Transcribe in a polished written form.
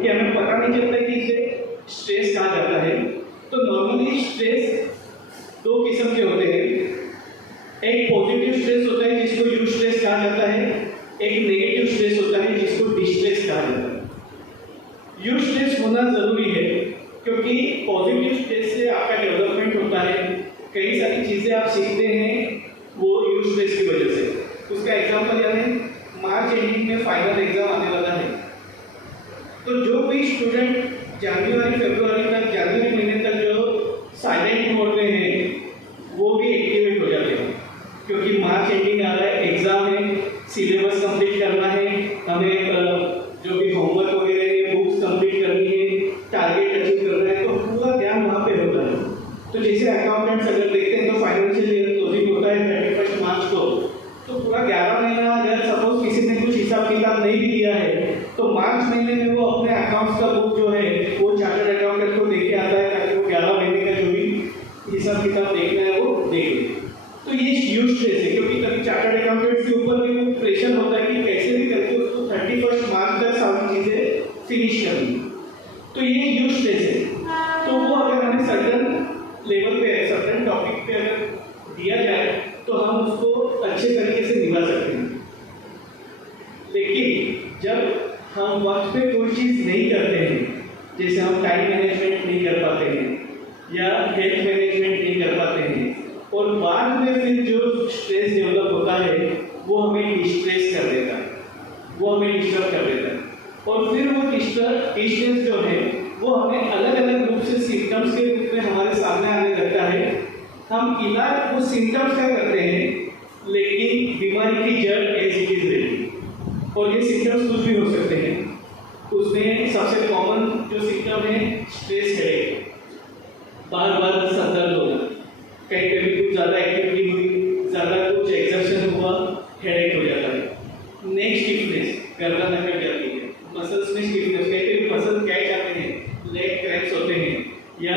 कि हमें पता नहीं चलता कि इसे स्ट्रेस कहा जाता है। तो नॉर्मली स्ट्रेस दो किस्म के होते हैं। एक पॉजिटिव स्ट्रेस होता है जिसको यू स्ट्रेस कहा जाता है, एक नेगेटिव स्ट्रेस होता है जिसको डिस्ट्रेस कहा जाता है। यू स्ट्रेस होना जरूरी है क्योंकि पॉजिटिव स्ट्रेस से आपका डेवलपमेंट होता है, कई सारी चीज़ें आप सीखते हैं वो यू स्ट्रेस की वजह से। उसका एग्जाम्पल यानी मार्च एंडिंग में फाइनल एग्जाम आने वाला है, तो जो भी स्टूडेंट जनवरी महीने तक जो साइलेंट मोड में है वो भी एक्टिवेट हो जाते हैं, क्योंकि मार्च एंडिंग आ रहा है, एग्जाम है, सिलेबस कंप्लीट करना है, हमें जो भी होमवर्क वगैरह है, बुक्स कंप्लीट करनी है, टारगेट अचीव करना है, तो पूरा ध्यान वहाँ पे होता है। तो जैसे अकाउंटेंट्स अगर देखते हैं तो फाइनेंशियल ईयर क्लोजिंग होता है 31 मार्च को, तो पूरा 11 महीना अगर सपोज किसी ने कुछ हिसाब किताब नहीं भी दिया है तो मार्च महीने में वो अपने अकाउंट्स का बुक जो है वो चार्टर्ड अकाउंटेंट को देके आता है ताकि वो 11 महीने का जो भी हिसाब किताब देखना है वो देख ले। तो ये यू स्ट्रेस है, क्योंकि कभी चार्टर्ड अकाउंटेंट के ऊपर भी वो प्रेशर होता है कि कैसे भी करके उसको 31 मार्च तक सारी चीज़ें फिनिश करनी। तो ये यू स्ट्रेस है। तो वो अगर हमें सर्टन लेवल पे सर्टन टॉपिक पे अगर दिया जाए तो हम उसको अच्छे तरीके से निभा सकते हैं। लेकिन जब हम वक्त पे कोई चीज़ नहीं करते हैं, जैसे हम टाइम मैनेजमेंट नहीं कर पाते हैं या हेल्थ मैनेजमेंट नहीं कर पाते हैं, और बाद में फिर जो स्ट्रेस डेवलप होता है वो हमें डिस्ट्रेस कर देता है, वो हमें डिस्टर्ब कर देता है, और फिर वो डिस्ट्रेस जो है वो हमें अलग अलग रूप से सिम्टम्स के रूप में हमारे सामने आने लगता है। हम इलाज वो सिम्टम्स का करते हैं, लेकिन बीमारी की जड़ एज इट इज रहती है, और ये सिम्टम्स कुछ भी हो सकते हैं। उसमें सबसे कॉमन जो सिम्टम है स्ट्रेस हेडेक, बार बार सर दर्द होना, कहीं कभी कुछ ज़्यादा एक्टिविटी हुई, ज़्यादा कुछ एक्सर्शन हुआ, हेडेक हो जाता है। नेक स्टिफनेस, गर्दन अकड़ जाती है, मसल्स में स्टिफनेस, कहीं कभी मसल कैच आते हैं, लेग क्रैम्प्स होते हैं, या